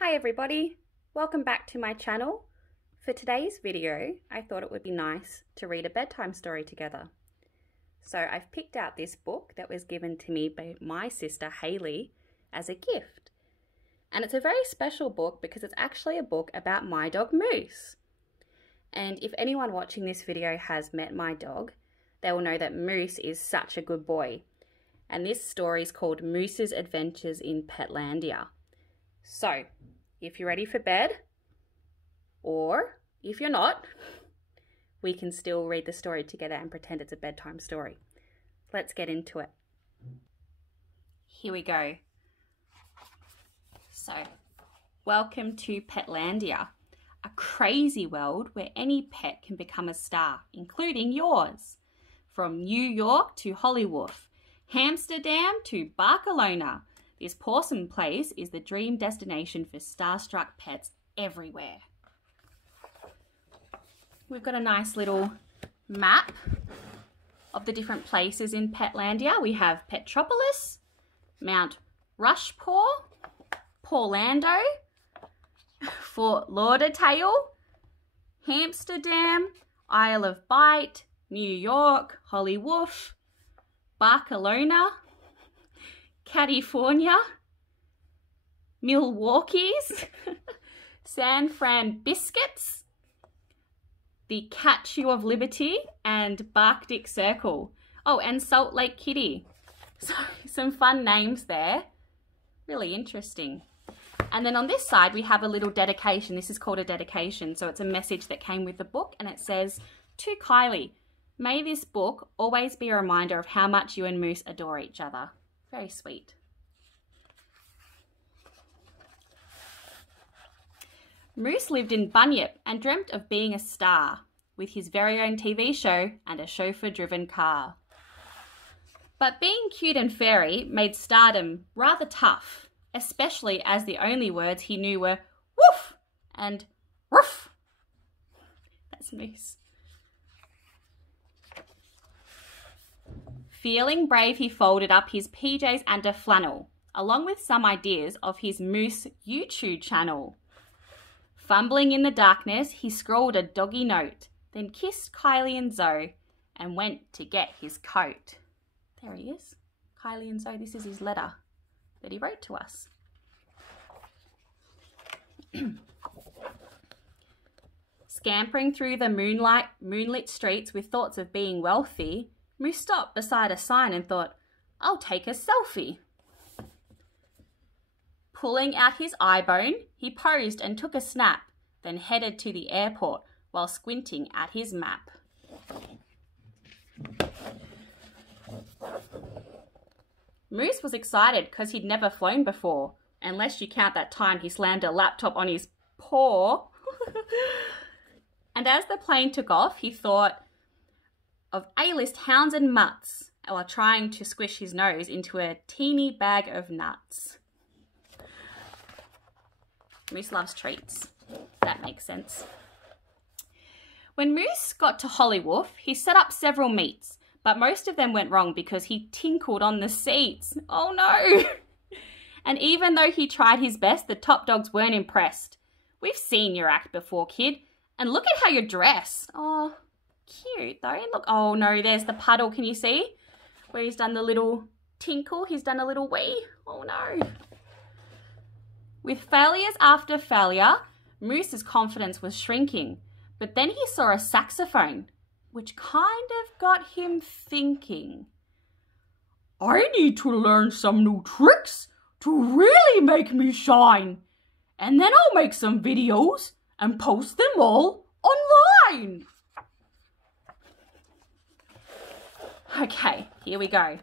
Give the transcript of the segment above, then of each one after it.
Hi everybody, welcome back to my channel. For today's video, I thought it would be nice to read a bedtime story together. So I've picked out this book that was given to me by my sister Hayley as a gift. And it's a very special book because it's actually a book about my dog Moose. And if anyone watching this video has met my dog, they will know that Moose is such a good boy. And this story is called Moose's Adventures in Petlandia. So, if you're ready for bed, or if you're not, we can still read the story together and pretend it's a bedtime story. Let's get into it. Here we go. So, welcome to Petlandia, a crazy world where any pet can become a star, including yours. From New York to Hollywood, Amsterdam to Barcelona, this Pawsome place is the dream destination for starstruck pets everywhere. We've got a nice little map of the different places in Petlandia. We have Petropolis, Mount Rushmore, Orlando, Fort Lauderdale, Amsterdam, Isle of Wight, New York, Hollywood, Barcelona, California, Milwaukee's, San Fran Biscuits, the Statue of Liberty, and Arctic Circle. Oh, and Salt Lake Kitty. So some fun names there. Really interesting. And then on this side, we have a little dedication. This is called a dedication. So it's a message that came with the book, and it says, "To Kylie, may this book always be a reminder of how much you and Moose adore each other." Very sweet. Moose lived in Bunyip and dreamt of being a star, with his very own TV show and a chauffeur-driven car. But being cute and fairy made stardom rather tough, especially as the only words he knew were woof and woof. That's Moose. Feeling brave, he folded up his PJs and a flannel, along with some ideas of his Moose YouTube channel. Fumbling in the darkness, he scrawled a doggy note, then kissed Kylie and Zoe and went to get his coat. There he is. Kylie and Zoe, this is his letter that he wrote to us. Scampering through the moonlit streets with thoughts of being wealthy, Moose stopped beside a sign and thought, "I'll take a selfie." Pulling out his iBone, he posed and took a snap, then headed to the airport while squinting at his map. Moose was excited because he'd never flown before, unless you count that time he slammed a laptop on his paw. And as the plane took off, he thought of A-list hounds and mutts while trying to squish his nose into a teeny bag of nuts. Moose loves treats. That makes sense. When Moose got to Hollywood, he set up several meets, but most of them went wrong because he tinkled on the seats. Oh no! And even though he tried his best, the top dogs weren't impressed. "We've seen your act before, kid, and look at how you're dressed." Oh, cute though. Look, oh no, there's the puddle. Can you see? Where he's done the little tinkle, he's done a little wee. Oh no. With failures after failure, Moose's confidence was shrinking. But then he saw a saxophone, which kind of got him thinking. "I need to learn some new tricks to really make me shine. And then I'll make some videos and post them all online." Okay, here we go.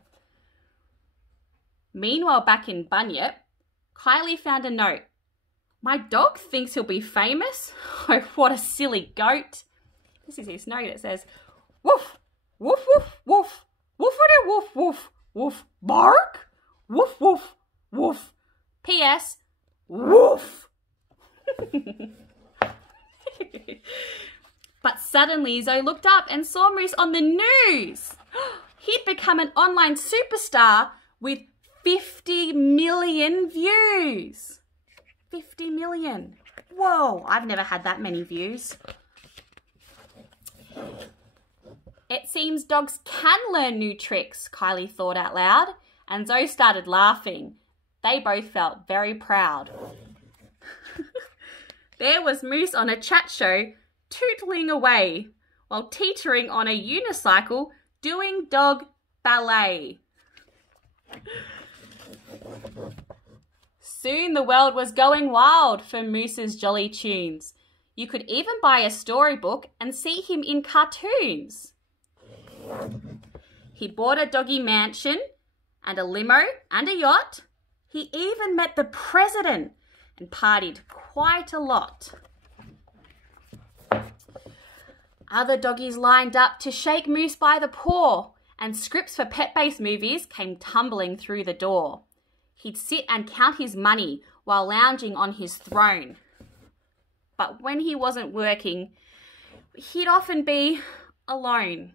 Meanwhile, back in Bunyip, Kylie found a note. "My dog thinks he'll be famous." Oh, what a silly goat. This is his note. It says, "Woof, woof, woof, woof, woofity woof, woof, woof, bark, woof, woof, woof. P.S. Woof." But suddenly Zoe looked up and saw Moose on the news. He'd become an online superstar with 50 million views. 50 million. Whoa, I've never had that many views. It seems dogs can learn new tricks, Kylie thought out loud, and Zoe started laughing. They both felt very proud. There was Moose on a chat show, tootling away, while teetering on a unicycle, doing dog ballet. Soon the world was going wild for Moose's jolly tunes. You could even buy a storybook and see him in cartoons. He bought a doggy mansion and a limo and a yacht. He even met the president and partied quite a lot. Other doggies lined up to shake Moose by the paw, and scripts for pet-based movies came tumbling through the door. He'd sit and count his money while lounging on his throne. But when he wasn't working, he'd often be alone.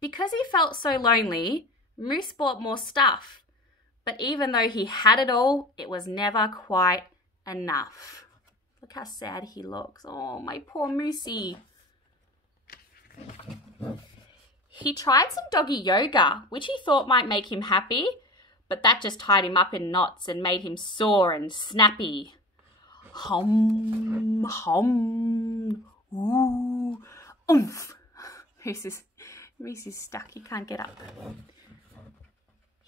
Because he felt so lonely, Moose bought more stuff. But even though he had it all, it was never quite enough. Look how sad he looks. Oh, my poor Moosey. He tried some doggy yoga, which he thought might make him happy, but that just tied him up in knots and made him sore and snappy. Hum, hum, ooh, oomph. Moose is stuck, he can't get up.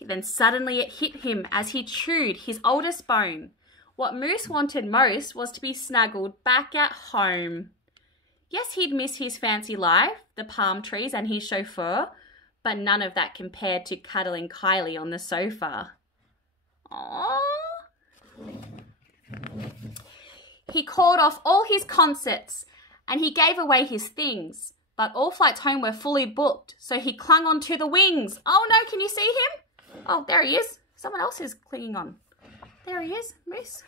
Then suddenly it hit him as he chewed his oldest bone. What Moose wanted most was to be snuggled back at home. Yes, he'd miss his fancy life, the palm trees and his chauffeur, but none of that compared to cuddling Kylie on the sofa. Aww. He called off all his concerts and he gave away his things, but all flights home were fully booked, so he clung onto the wings. Oh no, can you see him? Oh, there he is. Someone else is clinging on. There he is, Moose.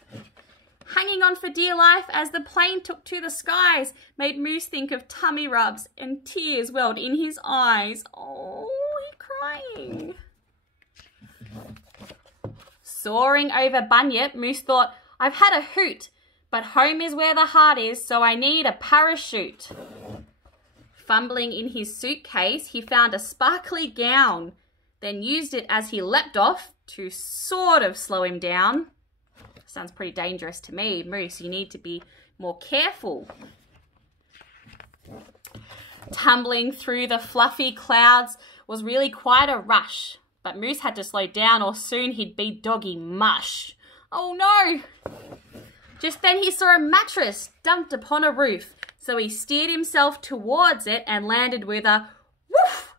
Hanging on for dear life as the plane took to the skies made Moose think of tummy rubs and tears welled in his eyes. Oh, he's crying. Soaring over Bunyip, Moose thought, I've had a hoot, but home is where the heart is, so I need a parachute. Fumbling in his suitcase, he found a sparkly gown, then used it as he leapt off to sort of slow him down. Sounds pretty dangerous to me. Moose, you need to be more careful. Tumbling through the fluffy clouds was really quite a rush, but Moose had to slow down or soon he'd be doggy mush. Oh no! Just then he saw a mattress dumped upon a roof, so he steered himself towards it and landed with a woof.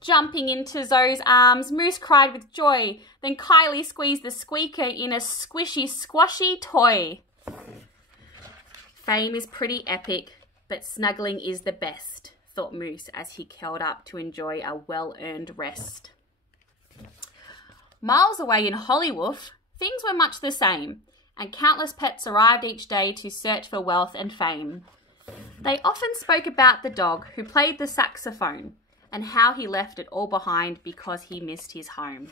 Jumping into Zoe's arms, Moose cried with joy. Then Kylie squeezed the squeaker in a squishy, squashy toy. Fame is pretty epic, but snuggling is the best, thought Moose as he curled up to enjoy a well-earned rest. Miles away in Hollywood, things were much the same, and countless pets arrived each day to search for wealth and fame. They often spoke about the dog who played the saxophone, and how he left it all behind because he missed his home.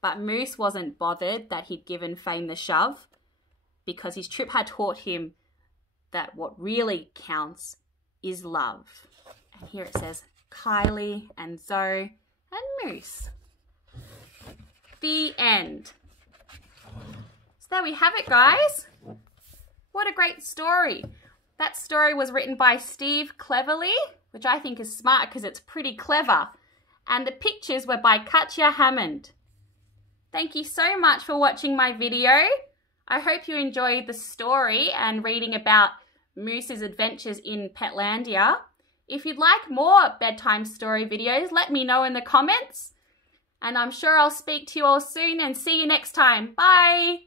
But Moose wasn't bothered that he'd given fame the shove, because his trip had taught him that what really counts is love. And here it says Kylie and Zoe and Moose. The end. So there we have it, guys. What a great story. That story was written by Steve Cleverly, which I think is smart because it's pretty clever. And the pictures were by Katja Hammond. Thank you so much for watching my video. I hope you enjoyed the story and reading about Moose's adventures in Petlandia. If you'd like more bedtime story videos, let me know in the comments. And I'm sure I'll speak to you all soon and see you next time. Bye!